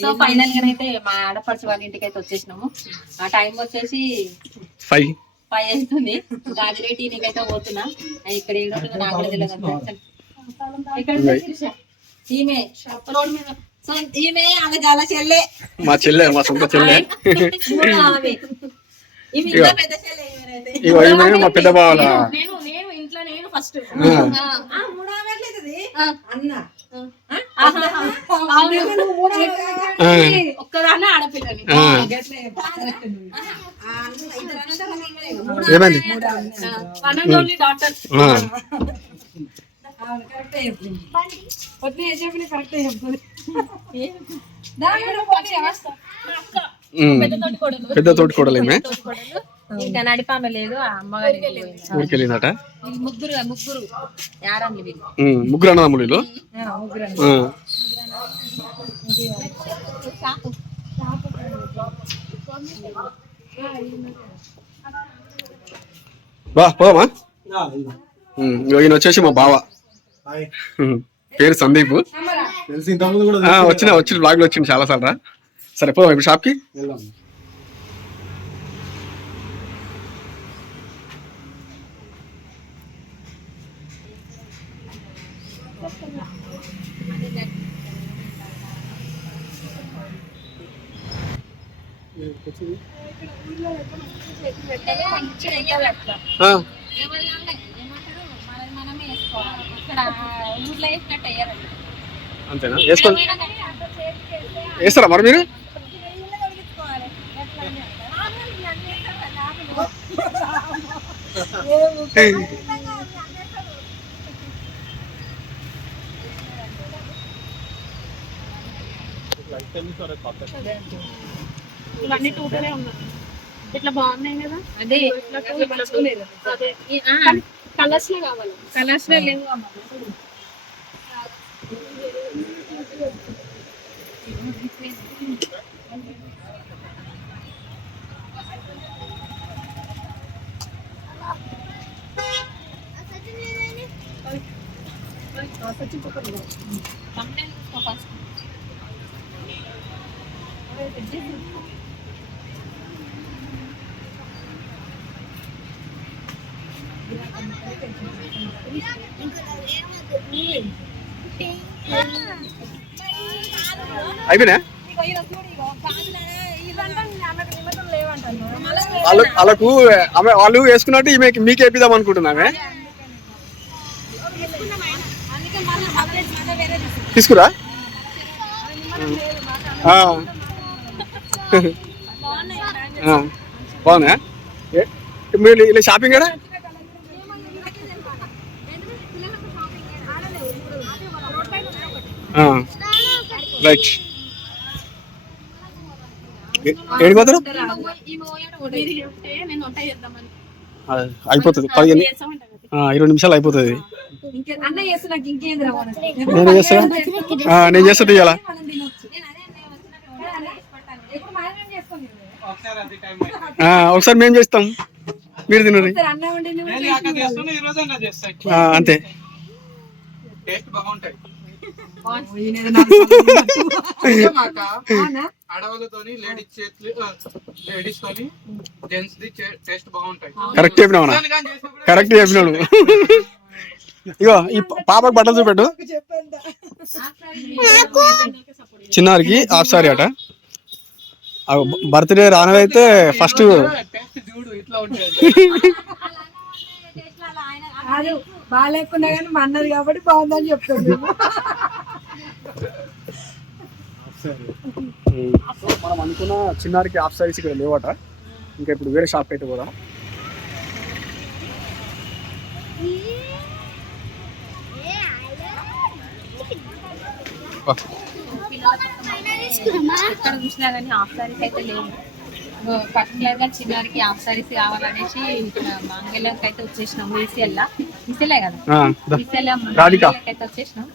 So ఫైనల్గా అయితే మా ఆడపడుచు వాళ్ళ ఇంటికి అయితే వచ్చేసినాము. ఆ టైం వచ్చేసి ఫైవ్ ఫైవ్ అవుతుంది. గాజురేటి నీకైతే పోతున్నా. ఇక్కడ ఏడు రోజులు నాకు. ఇక్కడ. ఈమె రోడ్ మీద. సో ఈమె ఆమె చాలా చెల్లె. మా చెల్లె మా సొంత చెల్లె. ఈమె ఇంకా పెద్ద చెల్లె ఈమె మా పెద్ద బావల. నేను నేను ఇంట్లో నేను ఫస్ట్ మూడో. అన్న. ఒక్కదాన్ని ఆడపిల్లని. ఏమైంది? డాక్టర్. అవును, కరెక్టే చెప్పింది. కరెక్టే చెప్తుంది. పెద్ద తోటి కొడలు పెద్ద తోటి కోడలు ఈమె తోటి కొడలు ఇంకా నడిపామె లేదు అమ్మగారి. ఊరికి వెళ్ళిందట ముగ్గురు ముగ్గురు. ముగ్గురు అన్నదమ్ములు వీళ్ళు. బా పోదామా? ఈయన వచ్చేసి మా బావ. పేరు సందీప్. వచ్చిన వచ్చిన బ్లాగ్లో వచ్చింది చాలా సార్లు సరే పోదాం ఇప్పుడు షాప్కి వెళ్దాం అంతేనా? వేసుకోండి. వేస్తారా మరి మీరు? ఇవన్నీ టూటరే ఉన్నాయి ఇట్లా బాగున్నాయి కదా అదే అదే ఈ- ఆ, కలర్స్లో కావాలి కలర్స్లో లేవు అమ్మ. thumbnail చూసుకో అయిపోయినా? వాళ్ళ వాళ్ళకు ఆమె వాళ్ళు వేసుకున్నట్టు ఈమె మీకు వేపిద్దాం అనుకుంటున్నామే? తీసుకురా. బాగున్నా మీరు ఇలా షాపింగ్ కదా రైట్. ఏడికి పోతారు? అయిపోతుంది. పదిహేను. ఇరవై నిమిషాలు అయిపోతుంది. నేను చేస్తా? నేను చేస్తా తీయాలా? ఒకసారి మేము చేస్తాం. మీరు ఆ, అంతే? అడవులతోని లేడీస్ చేతులు లేడీస్ తోని జెంట్స్ ది టేస్ట్ బాగుంటాయి. కరెక్ట్ చెప్పినావు కరెక్ట్ చెప్పినాడు. ఇగో ఈ పాపకు బట్టలు చూపెట్టు. చిన్నారికి హాఫ్ సారీ అట. బర్త్డే రానదైతే ఫస్ట్ టేస్ట్ చూడు ఇట్లా ఉంటుంది. కాదు బాగాలేకున్నా కానీ మా అన్నది కాబట్టి బాగుందని చెప్తాడు. మనం అనుకున్న చిన్నారికి హాఫ్ సారీస్ ఇక్కడ లేవట. ఇంకా ఇప్పుడు వేరే షాప్ అయితే కూడా ఎక్కడ చూసినా కానీ హాఫ్ సారీస్ అయితే లేవు. పర్టికులర్గా చిన్నారికి హాఫ్ సారీస్ కావాలనేసి మాంగళ్యానికి అయితే వచ్చేసినాం ఈసీఎల్ ఈసీఎలే కదా. ఈసీఎల్. అయితే వచ్చేసినాం.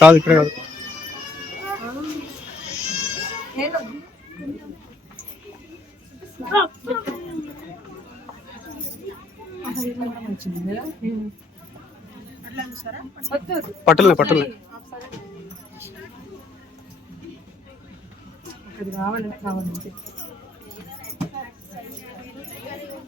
కాదు ఇక్కడ కాదు. పట్టలే పట్టలే. అది రావాలి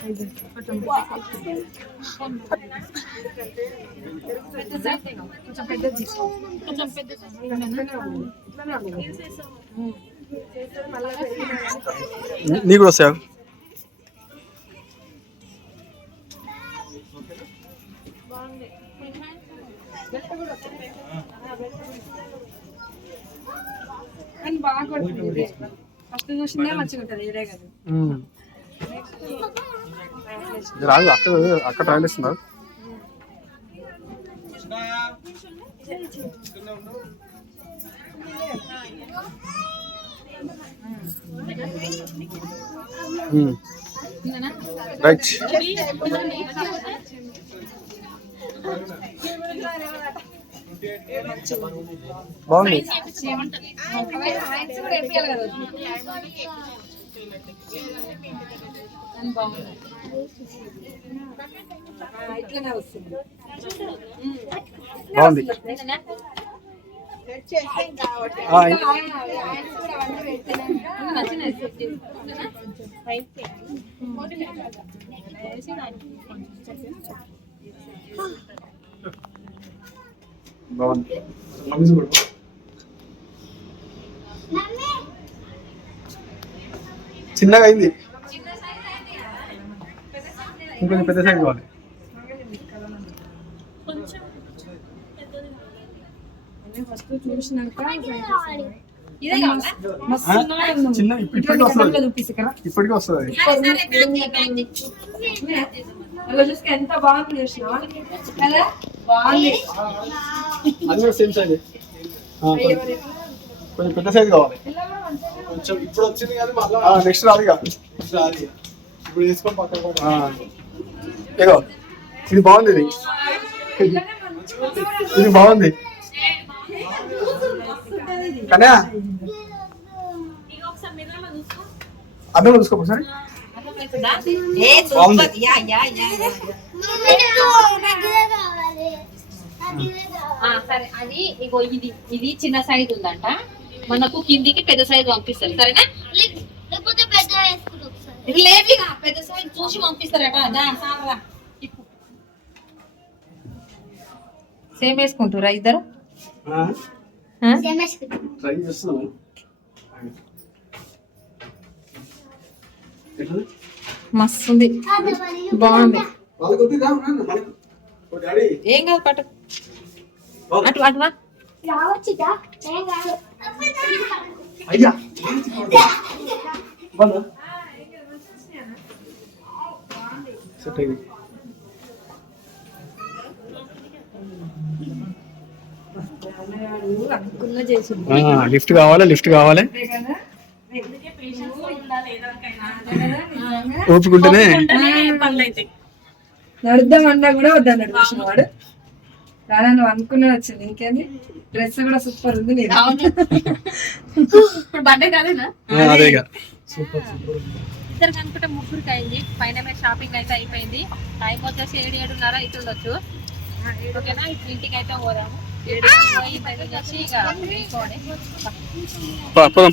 కొంచెం కొంచెం పెద్దది తీసుకో కొంచెం పెద్ద ఇట్లనే ఉంది. ఇట్లనే ఉంది. నీ- నీ కూడా వస్తాయా కానీ బాగా కొడుతుంది ఇదే ఫస్ట్ చూసిందే మంచిగా ఉంటుంది ఇదే కదా ఇది రాదు అక్కడ అక్కడ ట్రైల్ ఇస్తున్నా రైట్. బాగుంది. బాగుంది. బాగుంది ఆ, ఇ- హ్యాండ్స్ కూడా అవన్నీ పెట్టినాక నచ్చినాయి సెట్ చేసి. బాగుంది మమ్మీ కూడా చిన్నగా అయింది. ఇంకొంచెం పెద్ద సైజ్ కావాలి. చిన్న ఇప్పటికీ వస్తుంది. ఇప్పటికీ ఎంత బాగుంది చూసినావా? కదా బాగుంది. అది కూడా సేమ్ సైజ్ కొంచెం పెద్ద సైజ్ కావాలి. కొంచెం ఇప్పుడు వచ్చింది కానీ మళ్ళీ నెక్స్ట్ రాదు. ఇప్పుడు తీసుకొని పక్కన. ఇగో ఇది బాగుంది ఇది. ఇది బాగుంది. కన్యా? అర్థం చూసుకో ఒకసారి. ఏ బాగుంది. Super yeah yeah yeah. Yeah. ఆ, సరే అది ఇగో ఇది ఇది చిన్న సైజ్ ఉందంట. మనకు కిందికి పెద్ద సైజ్ పంపిస్తారు సరేనా? లేకపోతే పెద్ద వేసుకుని ఒకసారి. ఇది లేవిగా పెద్ద సైజ్ చూసి పంపిస్తారట. సేమ్ వేసుకుంటారా ఇద్దరు? ట్రై చేస్తున్నాము మస్తుంది. బాగుంది. ఏం కాదు పట్టు. అటు అటు వా. అయ్యా. సెట్ అయింది. లిఫ్ట్ కావాలి లిఫ్ట్ కావాలి. ఓపుకుంటేనే ఉంటేనే పనులు అవుతాయి నడుద్దాం అన్నా కూడా వద్దన్నాడు వాడు రానా నువ్వు అనుకున్నా వచ్చింది ఇంకేంది డ్రెస్ కూడా సూపర్ ఉంది నీది. ఇప్పుడు బర్త్డే కాదేనా అదే ఇద్దరు కనుకుంటే ముగ్గురికి అయింది. ఫైనల్ షాపింగ్ అయితే అయిపోయింది. టైం వచ్చేసి ఏడు ఏడున్నర అవుతుండొచ్చు ఓకేనా? ఇప్పుడు ఇంటికి అయితే పోదాము. ఏడు పోయి రెడీ చేసి ఇక వెళ్ళిపోవాలి. పో- పోదాం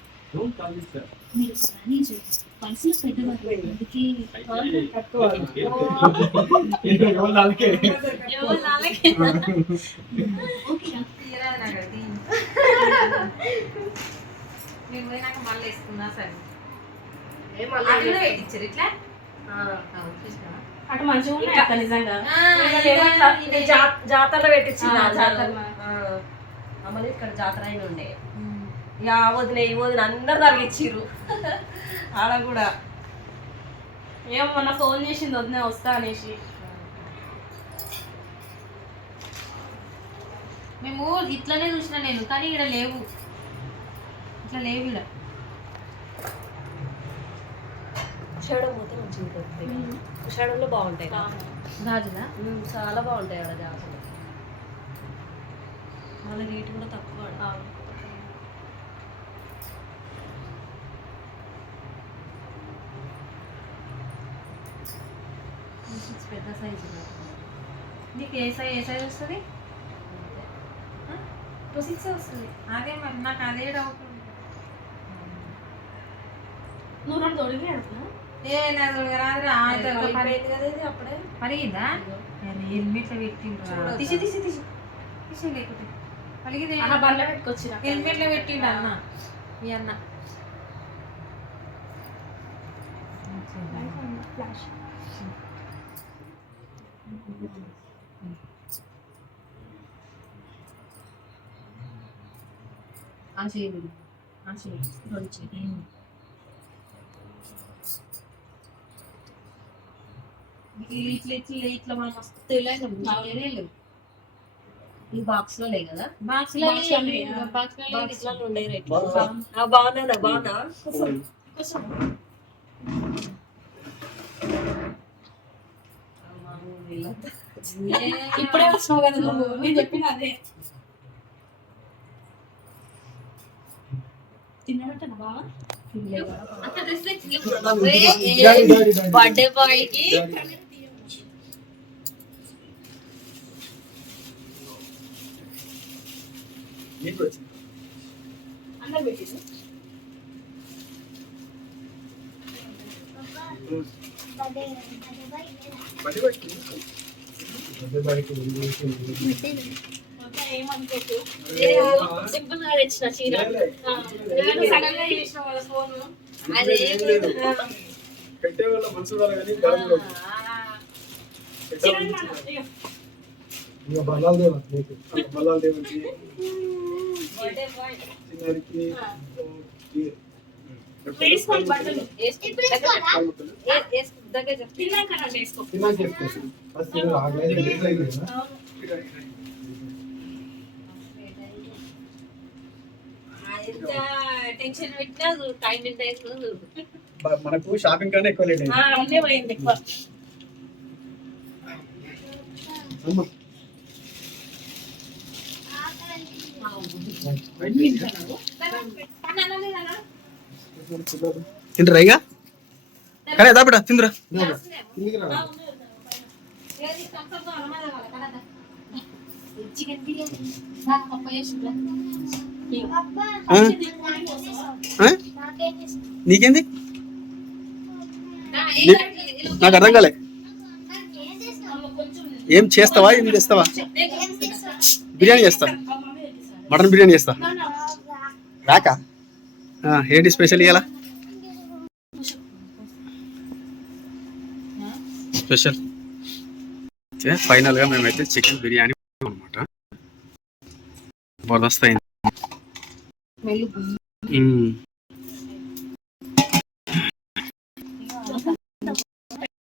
సార్ మీరు మేనేజర్ వయసులో అందుకే. నేను పోయినాక మళ్ళీ వేసుకున్నా సరే పెట్టించారు ఇట్లా? అటు మంచిగా ఉన్నాయి నిజంగా ఆ, ఇదేమో ఇదే- అట్లా ఇదే. జా- జాతరలో పెట్టించింది ఆ, ఆ జాతరలో. జాతర అమ్మలు ఇక్కడ జాతర అయిన ఉండే ఇక ఆ వదిన ఈ వదిన అందరు తలిగిచ్చిర్రు ఆడ కూడా. ఏమో మొన్న ఫోన్ చేసింది వద్దే వస్తా అనేసి. మేము ఇట్లనే చూసిన నేను కానీ ఇక్కడ లేవు. ఇట్లా లేవు ఇక్కడ షేడో మొత్తం మంచిగా ఉంటుంది. షేడోలో బాగుంటాయి గాజులా? చాలా బాగుంటాయి ఆడ జాతరలు మళ్ళీ రేటు కూడా తక్కువ ఆడ. పెద్ద సైజు నీకు ఏ సైజ్ ఏ సైజ్ వస్తుంది? టూ సిక్స్ వస్తుంది. అదే మరి నాకు అదే డౌట్ నువ్వు రెండు తొడిగి అడుగుతున్నా ఏ నాకు రాదురా పడిపోయింది కదా ఇది అప్పుడే. పలిగిందా హెల్మెట్లో పెట్టిండ్రా. తీసి తీసి తీసి. తీసి లేకపోతే. పలిగింది. అన్న బండ్లో పెట్టుకొచ్చిరా? హెల్మెట్లో పెట్టిండు అన్న. ఈ అన్న. ఆ చేయి ఆ చేయి ఇట్లా ఇట్లా ఇట్లా మనం మస్తు తెలియదు ఈ బాక్స్లో లేవు కదా బాక్స్లో లో. బాక్స్లో లో బాగున్నదా బాగున్నా ఇప్పుడే వచ్చినావు కదా నువ్వు. నేను చెప్పిన అదే. తిన్నట్టు బాగా బర్త్డే బాయ్కి సింపుల్గా తెచ్చిన చీర. సడన్గా చేసినావు కదా ఫోన్. అదే పెట్టే వాళ్ళ మనసు ద్వారా కానీ గాలి లేదు. ఇక బలాలు దేవ నీకు బలాలు దేవకి బర్త్డే బాయ్. చిన్నారికి వేసుకోవాలి బట్టలు. దగ్గర మనకు షాపింగ్ కన్నా ఎక్కువ లేట్ అయింది. ఆ, అన్నీ కరే ఎక్కువ అమ్మ. దాపిడ తిందురా నీకేంది? నాకు అర్థం కాలే. ఏం చేస్తావా? ఏం చేస్తావా? బిర్యానీ చేస్తా. మటన్ బిర్యానీ చేస్తా. రాక? ఏంటి స్పెషల్ ఇవాళ స్పెషల్? ఫైనల్గా మేమైతే చికెన్ బిర్యానీ అనమాట జబర్దస్త్ అయింది.